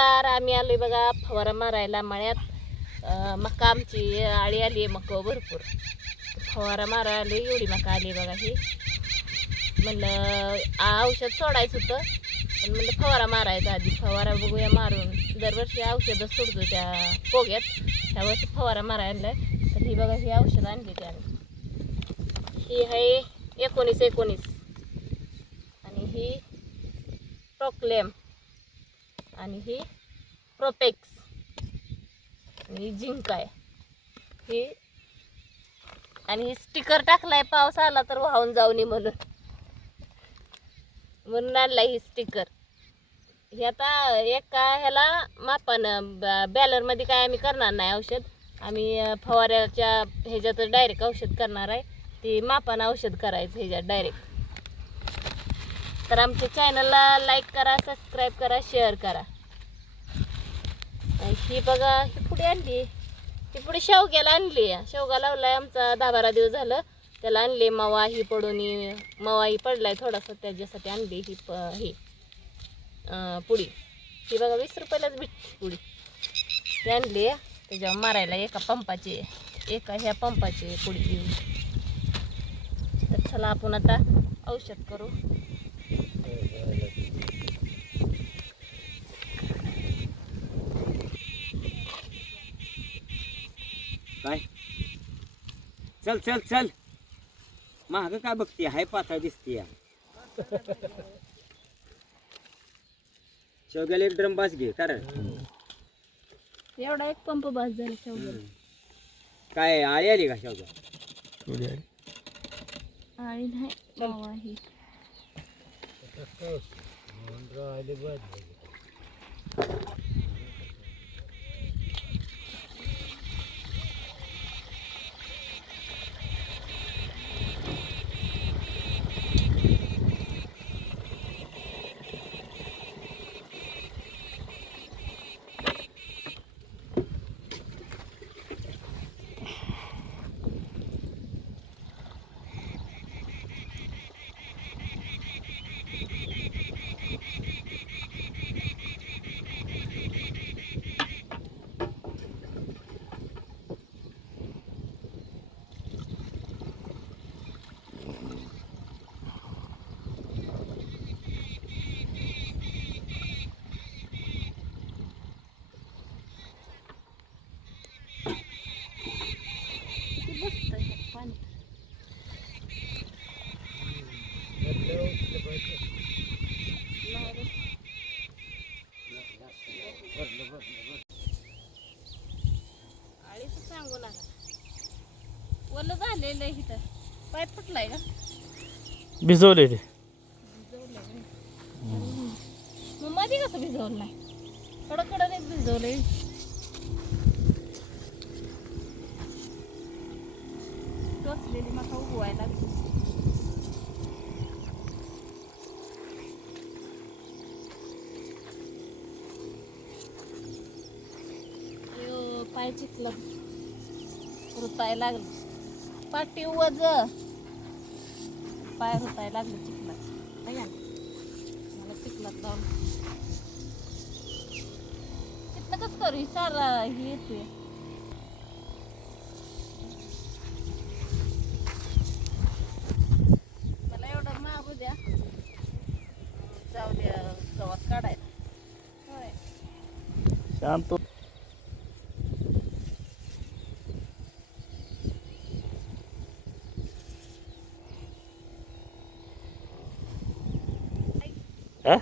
नमस्कार आम्ही आलोय बघा फवारा मारायला मळ्यात. मका आमची आळी आली आहे मका भरपूर. फवारा मारायला आली एवढी मका आली बघा ही. म्हणलं आ- औषध सोडायचं होतं. पण म्हणलं फवारा मारायचा आधी. फवारा बघूया मारून. दरवर्षी औषधं सोडतो त्या पोग्यात. त्यावर्षी फवारा मारायला तर ही बघा ही औषधं आणली त्याने ही आहे एकोणीस एकोणीस. आणि ही टोकलेम. आणि ही प्रोपेक्स आणि ही जिंक आहे. ही आणि ही स्टिकर टाकलाय पाऊस आला तर वाहून जाऊ नये म्हणून. म्हणून आणलाय ही स्टिकर हे आता एका ह्याला मापानं बॅलरमध्ये काय आम्ही करणार नाही औषध. आम्ही फवाऱ्याच्या ह्याच्यात डायरेक्ट औषध करणार आहे. ती मापानं औषध करायचं ह्याच्यात डायरेक्ट तर आमच्या चॅनलला लाईक करा सबस्क्राईब करा शेअर करा. ही बघा ही पुढे आणली. ही पुढे शेवग्याला आणली. शेवगा लावलाय आमचा दहा बारा दिवस झालं. त्याला आणले मवा ही पडून मवाही पडलाय थोडासा त्याच्यासाठी आणली ही प ही पुडी. ही बघा वीस रुपयालाच भेटते पुडी. ती आणली. त्याच्यावर मारायला एका पंपाची एका ह्या पंपाची पुडी घेऊन. तर चला आपण आता औषध करू. काय? चल चल चल. महाग काय बघते? हाय पातळ दिसते या. शेवग्याला एक ड्रम बास घे कारण. एवढा एक पंप बस झाला शेवग्याला. काय आळी आली का शेवग्या? आणि नाही मवा ही Kaç kaç. Mandra aile var. झालेलं आहे इथं. पाय फुटलाय का? भिजवले ते. मग मध्ये कसं भिजवलं नाही? कडकडनेच भिजवलंय. टोचलेली मका उगवायला पाय चिखलं. रुताय लागलं. पाठी वज पाय रुताय लागलं चिखलात. ना. मला चिखलात लावून तिथनं कसं करू? ही सारा ही येतोय. मला एवढं मागू द्या. जाऊ द्या गवत काढायला. होय. शांत हा